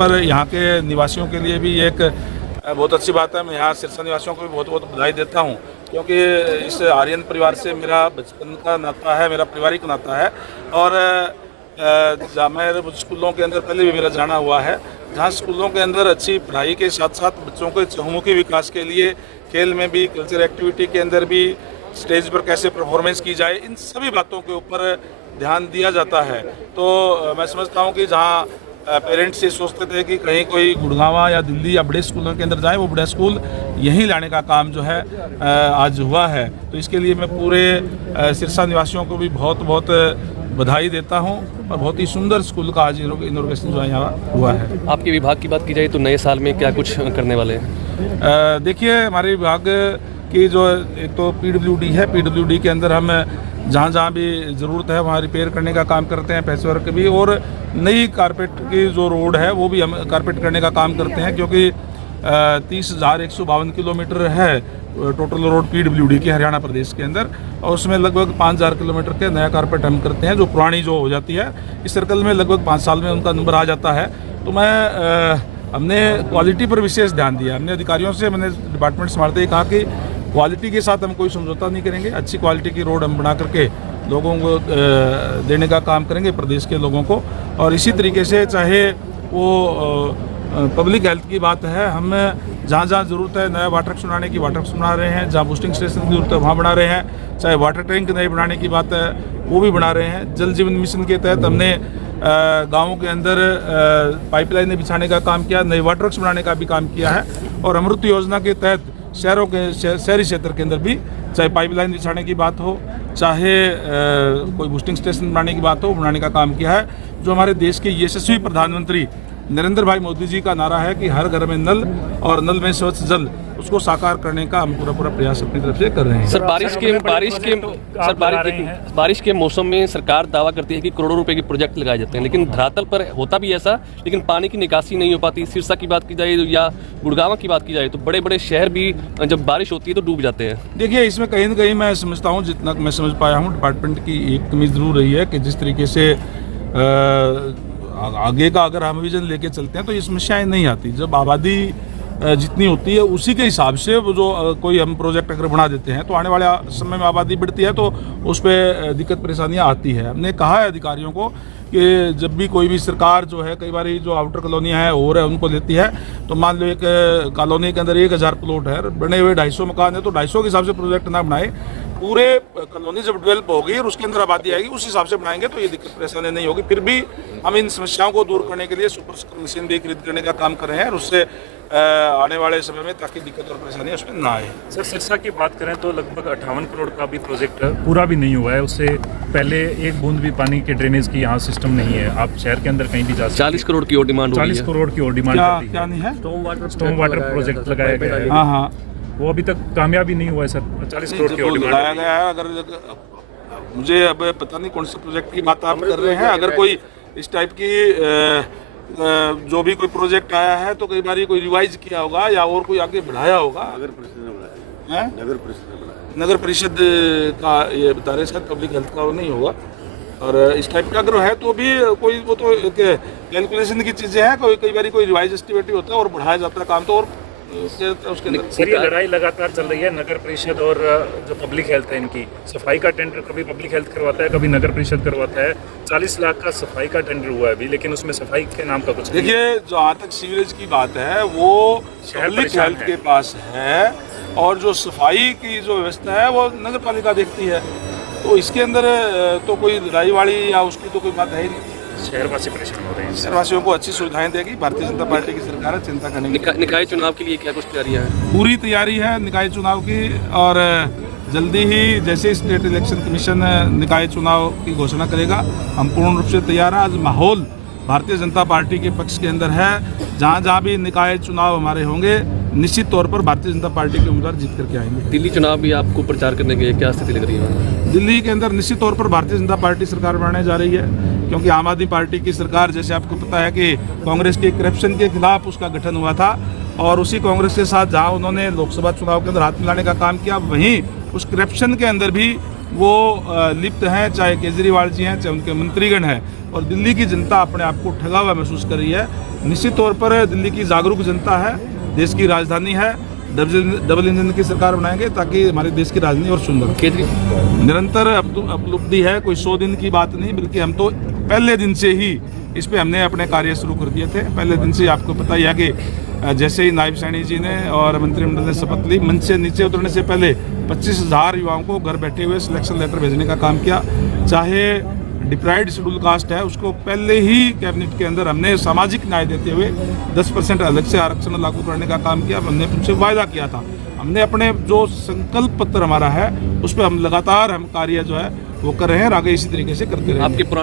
पर यहाँ के निवासियों के लिए भी एक बहुत अच्छी बात है। मैं यहाँ सिरसा निवासियों को भी बहुत बहुत बधाई देता हूँ, क्योंकि इस आर्यन परिवार से मेरा बचपन का नाता है, मेरा पारिवारिक नाता है। और मैं स्कूलों के अंदर पहले भी मेरा जाना हुआ है, जहाँ स्कूलों के अंदर अच्छी पढ़ाई के साथ साथ बच्चों के चहुमुखी विकास के लिए खेल में भी, कल्चर एक्टिविटी के अंदर भी, स्टेज पर कैसे परफॉर्मेंस की जाए, इन सभी बातों के ऊपर ध्यान दिया जाता है। तो मैं समझता हूँ कि जहाँ पेरेंट्स ये सोचते थे कि कहीं कोई गुड़गांव या दिल्ली या बड़े स्कूलों के अंदर जाए, वो बड़ा स्कूल यहीं लाने का काम जो है आज हुआ है। तो इसके लिए मैं पूरे सिरसा निवासियों को भी बहुत बहुत बधाई देता हूं, और बहुत ही सुंदर स्कूल का आज इनॉग्रेशन जो है यहाँ हुआ है। आपके विभाग की बात की जाए तो नए साल में क्या कुछ करने वाले हैं? देखिए, हमारे विभाग की जो एक तो PWD है, PWD के अंदर हम जहाँ जहाँ भी ज़रूरत है वहाँ रिपेयर करने का काम करते हैं, पैच वर्क भी, और नई कारपेट की जो रोड है वो भी हम कारपेट करने का काम करते हैं, क्योंकि 30,152 किलोमीटर है टोटल रोड PWD के हरियाणा प्रदेश के अंदर, और उसमें लगभग 5,000 किलोमीटर के नया कारपेट हम करते हैं, जो पुरानी जो हो जाती है इस सर्कल में लगभग 5 साल में उनका नंबर आ जाता है। तो हमने क्वालिटी पर विशेष ध्यान दिया। हमने अधिकारियों से, मैंने डिपार्टमेंट संभालते ही कहा कि क्वालिटी के साथ हम कोई समझौता नहीं करेंगे, अच्छी क्वालिटी की रोड हम बना करके लोगों को देने का काम करेंगे, प्रदेश के लोगों को। और इसी तरीके से चाहे वो पब्लिक हेल्थ की बात है, हम जहाँ जहाँ ज़रूरत है नया वाटर ट्रक्स बनाने की वाटर ट्रक्स बना रहे हैं, जहाँ बूस्टिंग स्टेशन की ज़रूरत है वहाँ बना रहे हैं, चाहे वाटर टैंक नए बनाने की बात है वो भी बना रहे हैं। जल जीवन मिशन के तहत हमने गाँवों के अंदर पाइपलाइनें बिछाने का काम किया, नए वाटर ट्रक्स बनाने का भी काम किया है, और अमृत योजना के तहत शहरों के शहरी क्षेत्र के अंदर भी चाहे पाइपलाइन बिछाने की बात हो, चाहे कोई बूस्टिंग स्टेशन बनाने की बात हो, बनाने का काम किया है। जो हमारे देश के यशस्वी प्रधानमंत्री नरेंद्र भाई मोदी जी का नारा है कि हर घर में नल और नल में स्वच्छ जल, उसको साकार करने का हम पूरा प्रयास अपनी तरफ से कर रहे हैं। सर, बारिश के मौसम में सरकार दावा करती है कि करोड़ों रुपए के प्रोजेक्ट लगाए जाते हैं, लेकिन धरातल पर होता भी ऐसा, लेकिन पानी की निकासी नहीं हो पाती। सिरसा की बात की जाए या गुड़गांव की बात की जाए तो बड़े बड़े शहर भी जब बारिश होती है तो डूब जाते हैं। देखिए, इसमें कहीं ना कहीं मैं समझता हूँ, जितना मैं समझ पाया हूँ, डिपार्टमेंट की एक कमी जरूर रही है कि जिस तरीके से आगे का अगर हम विजन लेके चलते हैं तो ये समस्याएं नहीं आती। जब आबादी जितनी होती है उसी के हिसाब से वो जो कोई हम प्रोजेक्ट अगर बना देते हैं तो आने वाले समय में आबादी बढ़ती है तो उस पर दिक्कत परेशानियां आती है। हमने कहा है अधिकारियों को कि जब भी कोई भी सरकार जो है, कई बार जो आउटर कॉलोनियाँ हैं और है उनको लेती है, तो मान लो एक कॉलोनी के अंदर 1,000 प्लॉट है, बने हुए 250 मकान है, तो 250 के हिसाब से प्रोजेक्ट ना बनाए, पूरे कॉलोनी जब डेवलप होगी और उसके अंदर आबादी आएगी उस हिसाब से बनाएंगे तो ये दिक्कत परेशानी नहीं होगी। फिर भी हम इन समस्याओं को दूर करने के लिए सुपर स्क्रीन मशीन भी खरीद करने का काम कर रहे हैं, और उससे आने वाले समय में ताकि दिक्कत और परेशानी उसमें ना आए। सर, सिरसा की बात करें तो लगभग 58 करोड़ का भी प्रोजेक्ट पूरा भी नहीं हुआ है। उससे पहले एक बूंद भी पानी के ड्रेनेज की यहाँ सिस्टम नहीं है। आप शहर के अंदर कहीं भी जा सकते हैं। 40 करोड़ की और डिमांड हो रही है। 40 करोड़ की और डिमांड क्या नहीं है? स्टॉर्म वाटर प्रोजेक्ट लगाया गया है। हाँ, वो अभी तक कामयाबी नहीं हुआ है सर। 40 करोड़ की और लगाया गया है। अगर मुझे अब पता नहीं कौन से प्रोजेक्ट की बात आप कर रहे हैं, अगर कोई इस टाइप की जो भी कोई प्रोजेक्ट आया है तो कई बार कोई रिवाइज किया होगा या और कोई आगे बढ़ाया होगा। नगर परिषद का ये बता रहे सर, पब्लिक हेल्थ का वो नहीं होगा। और इस टाइप का अगर है तो भी कोई वो तो कैलकुलेशन की चीज़ें हैं, कई बार कोई रिवाइज एस्टिमेट होता है और बढ़ाया जाता है काम, तो और उसके सर ये लड़ाई लगातार चल रही है नगर परिषद और जो पब्लिक हेल्थ है इनकी। सफाई का टेंडर कभी पब्लिक हेल्थ करवाता है, कभी नगर परिषद करवाता है। 40 लाख का सफाई का टेंडर हुआ है अभी, लेकिन उसमें सफाई के नाम का कुछ नहीं। देखिए, जहाँ तक सीवरेज की बात है वो पब्लिक हेल्थ के पास है, और जो सफाई की जो व्यवस्था है वो नगर पालिका देखती है। तो इसके अंदर तो कोई लड़ाई वाली या उसकी तो कोई बात है ही नहीं। शहरवासी परेशान हो रहे हैं। शहरवासियों को अच्छी सुविधाएं देगी भारतीय जनता पार्टी की सरकार है, चिंता करने की। निकाय चुनाव के लिए क्या कुछ तैयारियां हैं? पूरी तैयारी है निकाय चुनाव की, और जल्दी ही जैसे स्टेट इलेक्शन कमीशन निकाय चुनाव की घोषणा करेगा, हम पूर्ण रूप से तैयार हैं। आज माहौल भारतीय जनता पार्टी के पक्ष के अंदर है। जहाँ जहाँ भी निकाय चुनाव हमारे होंगे, निश्चित तौर पर भारतीय जनता पार्टी के उम्मीदवार जीत करके आएंगे। दिल्ली चुनाव भी आपको प्रचार करने के क्या स्थिति लग रही है? दिल्ली के अंदर निश्चित तौर पर भारतीय जनता पार्टी सरकार बनाने जा रही है, क्योंकि आम आदमी पार्टी की सरकार, जैसे आपको पता है कि कांग्रेस के करप्शन के खिलाफ उसका गठन हुआ था, और उसी कांग्रेस के साथ जहां उन्होंने लोकसभा चुनाव के अंदर हाथ मिलाने का काम किया, वहीं उस करप्शन के अंदर भी वो लिप्त हैं, चाहे केजरीवाल जी हैं, चाहे उनके मंत्रीगण हैं, और दिल्ली की जनता अपने आप को ठगा हुआ महसूस कर रही है। निश्चित तौर पर दिल्ली की जागरूक जनता है, देश की राजधानी है, डबल इंजन की सरकार बनाएंगे ताकि हमारे देश की राजधानी और सुंदर हो। केजरीवाल निरंतर उपलब्धि है, कोई 100 दिन की बात नहीं, बल्कि हम तो पहले दिन से ही इस पे हमने अपने कार्य शुरू कर दिए थे। पहले दिन से आपको पता ही है कि जैसे ही नायब सैनी जी ने और मंत्रिमंडल ने शपथ ली, मंच से नीचे उतरने से पहले 25,000 युवाओं को घर बैठे हुए सिलेक्शन लेटर भेजने का काम किया। चाहे डिप्राइव्ड शेड्यूल कास्ट है, उसको पहले ही कैबिनेट के अंदर हमने सामाजिक न्याय देते हुए 10% अलग से आरक्षण लागू करने का काम किया। हमने उनसे वायदा किया था, हमने अपने जो संकल्प पत्र हमारा है उस पर हम लगातार कार्य जो है वो कर रहे हैं और आगे इसी तरीके से करते रहेंगे। आपके